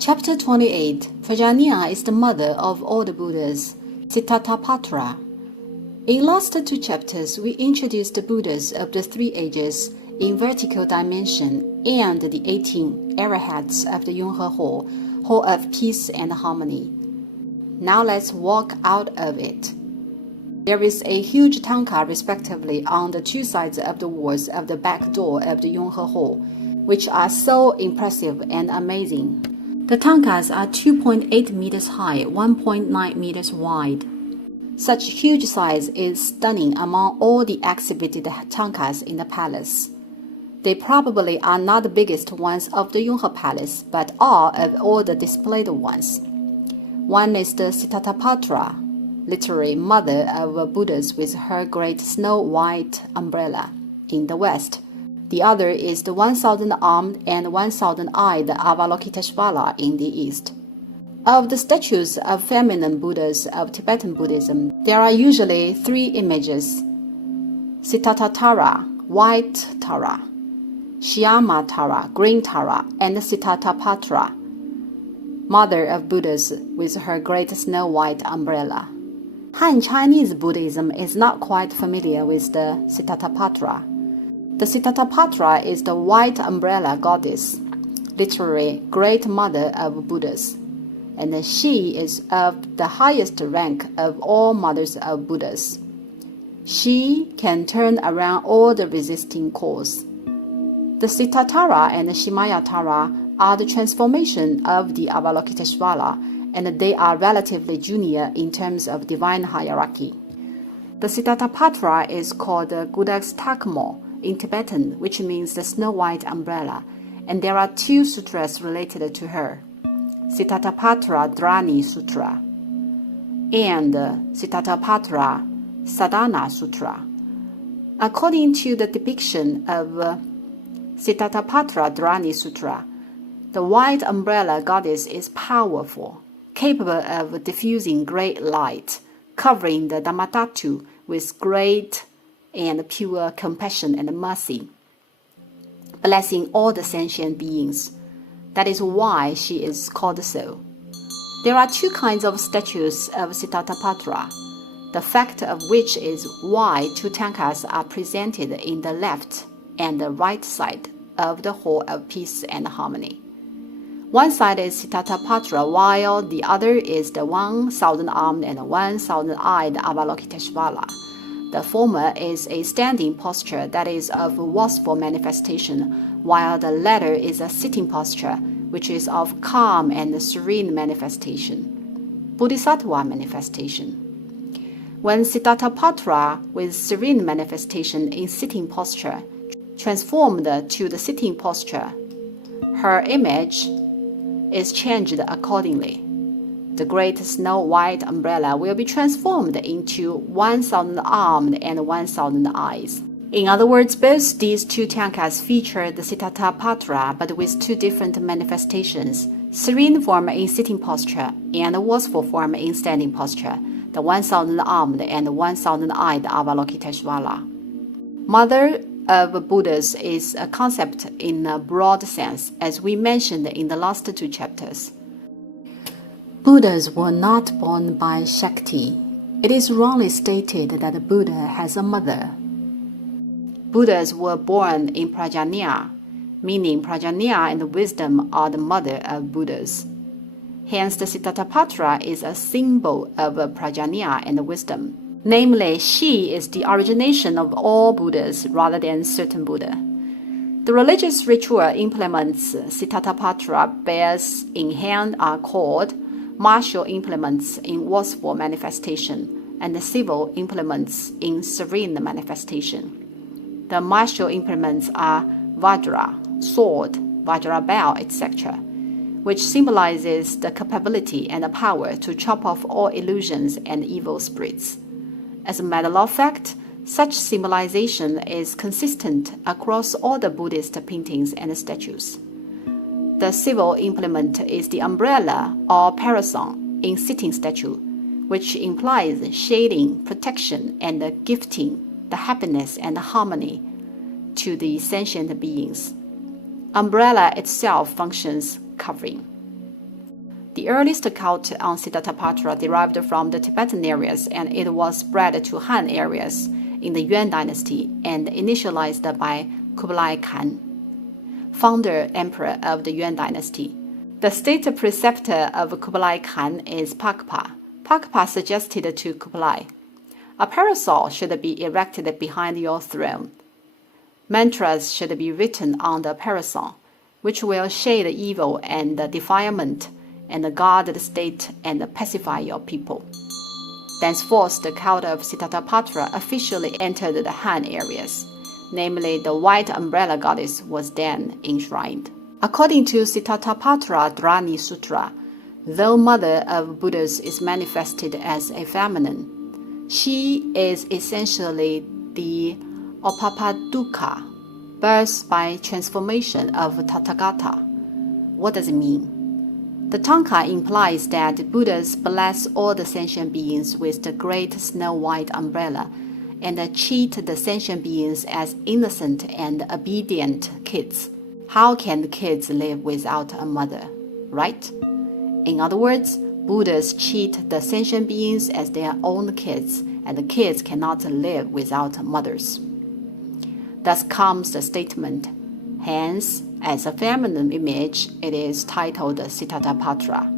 Chapter 28. Prajna is the mother of all the Buddhas, Siddhartha. In last two chapters, we introduced the Buddhas of the three ages in vertical dimension and the 18 arahats of the Yonghe Hall of peace and harmony. Now let's walk out of it. There is a huge tanka respectively on the two sides of the walls of the back door of the Yonghe Hall, which are so impressive and amazing. The tankas are 2.8 meters high, 1.9 meters wide. Such huge size is stunning among all the exhibited tankas in the palace. They probably are not the biggest ones of the Yonghe Palace, but are of all the displayed ones. One is the Siddhartha, literally mother of Buddhas with her great snow-white umbrella, in the west. The other is the 1,000-armed and 1,000-eyed Avalokiteshvara in the east. Of the statues of feminine Buddhas of Tibetan Buddhism, there are usually three images: Siddhartha, white Tara, Shyama Tara, green Tara, and Siddhartha, mother of Buddhas with her great snow-white umbrella. Han Chinese Buddhism is not quite familiar with the Siddhartha. The Siddhartha is the white umbrella goddess, literally great mother of Buddhas, and she is of the highest rank of all mothers of Buddhas. She can turn around all the resisting cause. The Siddhartha and the Shimayatara are the transformation of the Avalokiteshvara, and they are relatively junior in terms of divine hierarchy. The Siddhartha is called the Gudakstakmo in Tibetan, which means the snow-white umbrella, and there are two sutras related to her: Siddhartha Dhrani Sutra and Siddhartha Sadhana Sutra. According to the depiction of Siddhartha Dhrani Sutra, the white umbrella goddess is powerful, capable of diffusing great light, covering the Dhammadhatu with great and pure compassion and mercy, blessing all the sentient beings. That is why she is called so. There are two kinds of statues of Siddhartha, the fact of which is why two tankas are presented in the left and the right side of the Hall of Peace and Harmony. One side is Siddhartha, while the other is the 1,000-armed and 1,000-eyed Avalokiteshvara. The former is a standing posture that is of watchful manifestation, while the latter is a sitting posture, which is of calm and serene manifestation, Bodhisattva manifestation. When Siddhartha with serene manifestation in sitting posture transformed to the sitting posture, her image is changed accordingly. The great snow-white umbrella will be transformed into 1,000 armed and 1,000 eyes. In other words, both these two tankas feature the Siddhartha, but with two different manifestations: serene form in sitting posture and watchful form in standing posture, the 1,000 armed and 1,000 eyed Avalokiteshvara. Mother of Buddhas is a concept in a broad sense, as we mentioned in the last two chapters. Buddhas were not born by Shakti. It is wrongly stated that the Buddha has a mother. Buddhas were born in Prajna, meaning Prajna and wisdom are the mother of Buddhas. Hence, the Siddhartha is a symbol of Prajna and wisdom. Namely, she is the origination of all Buddhas rather than certain Buddha. The religious ritual implements Siddhartha bears in hand are called martial implements in watchful manifestation and the civil implements in serene manifestation. The martial implements are Vajra, sword, Vajra bell, etc., which symbolizes the capability and the power to chop off all illusions and evil spirits. As a matter of fact, such symbolization is consistent across all the Buddhist paintings and statues. The civil implement is the umbrella or parasol in sitting statue, which implies shading, protection, and gifting the happiness and harmony to the sentient beings. Umbrella itself functions covering. The earliest cult on Siddhartha derived from the Tibetan areas, and it was spread to Han areas in the Yuan dynasty and initialized by Kublai Khan, founder emperor of the Yuan dynasty. The state preceptor of Kublai Khan is Pakpa. Pakpa suggested to Kublai, a parasol should be erected behind your throne. Mantras should be written on the parasol, which will shade evil and defilement, and guard the state and pacify your people. Thenceforth, the cult of Siddhartha officially entered the Han areas, namely the white umbrella goddess was then enshrined. According to Siddhartha Dhrani Sutra, though mother of Buddhas is manifested as a feminine, she is essentially the Upapadukkha, birth by transformation of Tathagata. What does it mean? The Tanka implies that Buddhas bless all the sentient beings with the great snow-white umbrella and treat the sentient beings as innocent and obedient kids. How can the kids live without a mother, right? In other words, Buddhas treat the sentient beings as their own kids, and the kids cannot live without mothers. Thus comes the statement. Hence, as a feminine image, it is titled Siddhartha.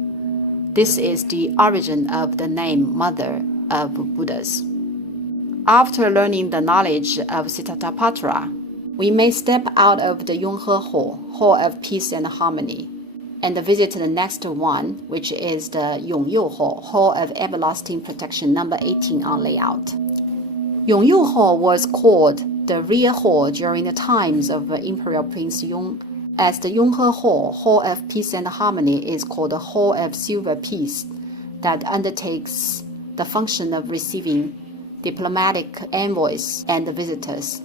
This is the origin of the name Mother of Buddhas. After learning the knowledge of Siddhartha, we may step out of the Yonghe Hall of Peace and Harmony, and visit the next one, which is the Yonghe Hall of Everlasting Protection, number 18 on layout. Yonghe Hall was called the rear hall during the times of Imperial Prince Yong, as the Yonghe Hall of Peace and Harmony, is called the Hall of Silver Peace, that undertakes the function of receiving diplomatic envoys and visitors,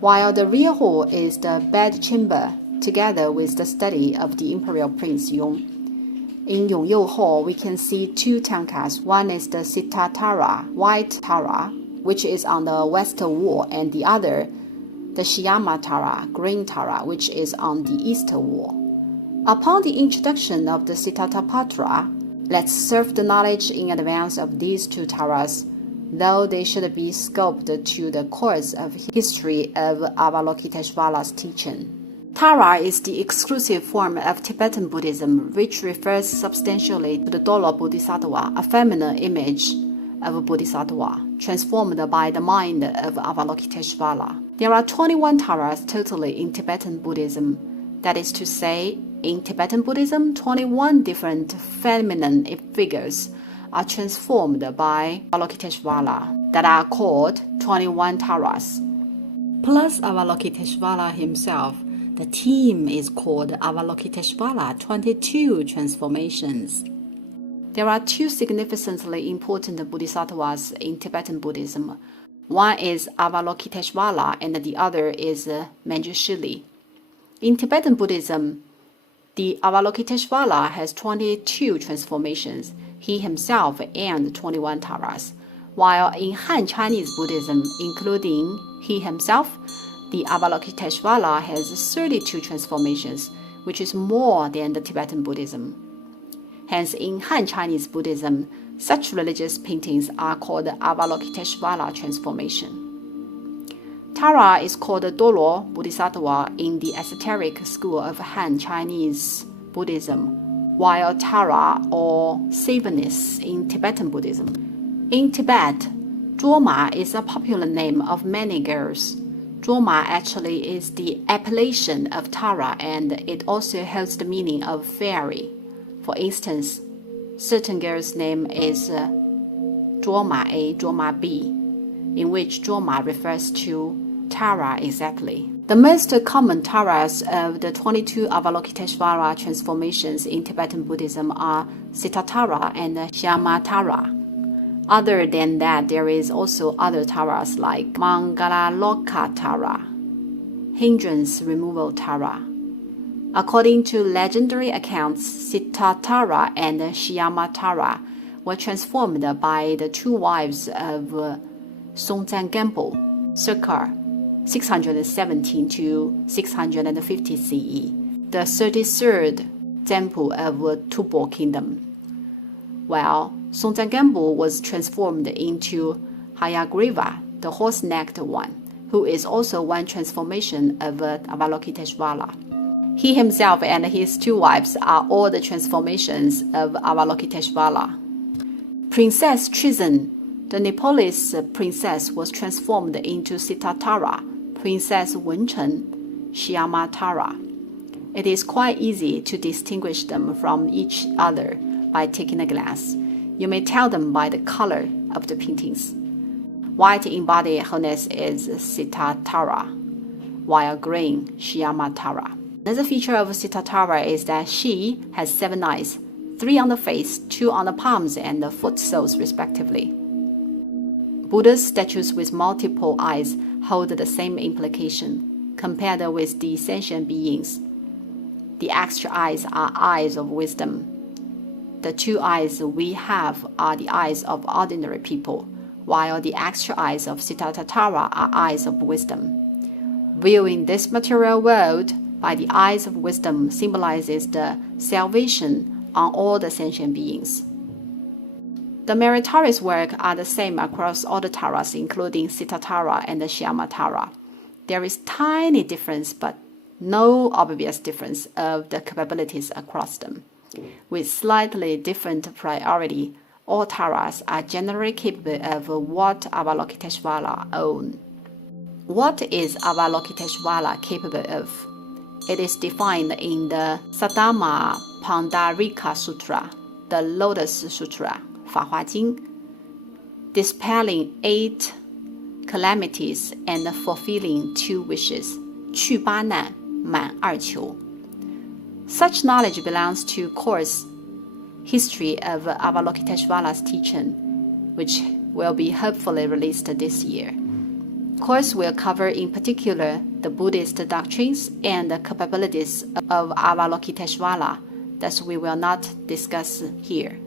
while the rear hall is the bedchamber, together with the study of the Imperial Prince Yong. In Yonghe Hall, we can see two tankas. One is the Siddhartha, white Tara, which is on the west wall, and the other, the Shiyama Tara, green Tara, which is on the east wall. Upon the introduction of the Siddhartha, let's serve the knowledge in advance of these two Taras, though they should be scoped to the course of history of Avalokiteshvara's teaching. Tara is the exclusive form of Tibetan Buddhism, which refers substantially to the Dolo Bodhisattva, a feminine image of Bodhisattva, transformed by the mind of Avalokiteshvara. There are 21 Taras totally in Tibetan Buddhism. That is to say, in Tibetan Buddhism, 21 different feminine figures are transformed by Avalokiteshvara, that are called 21 Taras. Plus Avalokiteshvara himself, the team is called Avalokiteshvara 22 Transformations. There are two significantly important bodhisattvas in Tibetan Buddhism. One is Avalokiteshvara and the other is Manjushri. In Tibetan Buddhism, the Avalokiteshvara has 22 transformations, he himself and 21 Taras, while in Han Chinese Buddhism, including he himself, the Avalokiteshvara has 32 transformations, which is more than the Tibetan Buddhism. Hence, in Han Chinese Buddhism, such religious paintings are called Avalokiteshvara transformation. Tara is called Dolo Bodhisattva in the esoteric school of Han Chinese Buddhism, while Tara or Savanness in Tibetan Buddhism. In Tibet, Droma is a popular name of many girls. Droma actually is the appellation of Tara, and it also holds the meaning of fairy. For instance, certain girl's name is Droma A, Droma B, in which Droma refers to Tara exactly. The most common Taras of the 22 Avalokiteshvara transformations in Tibetan Buddhism are Siddhartha and Shyamatara. Other than that, there is also other Taras like Mangalaloka Tara, hindrance removal Tara. According to legendary accounts, Siddhartha and Shyamatara were transformed by the two wives of Songtsen Genpo, circa 617 to 650 CE, the 33rd Genpo of Tubo Kingdom. while Songtsen was transformed into Hayagriva, the horse-necked one, who is also one transformation of Avalokiteshvara. He himself and his two wives are all the transformations of Avalokiteshvara. Princess Trizin, the Nepalese princess, was transformed into Sitatara, Princess Wenchen, Shyamatara. It is quite easy to distinguish them from each other by taking a glance. You may tell them by the color of the paintings. White embodied wholeness is Sitatara, while green, Shyamatara. Another feature of Sitatara is that she has 7 eyes, 3 on the face, 2 on the palms and the foot soles respectively. Buddha's statues with multiple eyes hold the same implication, compared with the sentient beings. The extra eyes are eyes of wisdom. The 2 eyes we have are the eyes of ordinary people, while the extra eyes of Sitatara are eyes of wisdom. Viewing this material world by the eyes of wisdom symbolizes the salvation on all the sentient beings. The meritorious work are the same across all the taras, including Sitatara and the Shyamatara. There is tiny difference, but no obvious difference of the capabilities across them. With slightly different priority, all taras are generally capable of what Avalokiteshvara own. What is Avalokiteshvara capable of? It is defined in the Saddharma Pandarika Sutra, the Lotus Sutra, 法华经, dispelling 8 calamities and fulfilling 2 wishes, 去8难, 满2求. Such knowledge belongs to course History of Avalokiteshvara's teaching, which will be hopefully released this year. Course will cover in particular the Buddhist doctrines and the capabilities of Avalokiteshvara that we will not discuss here.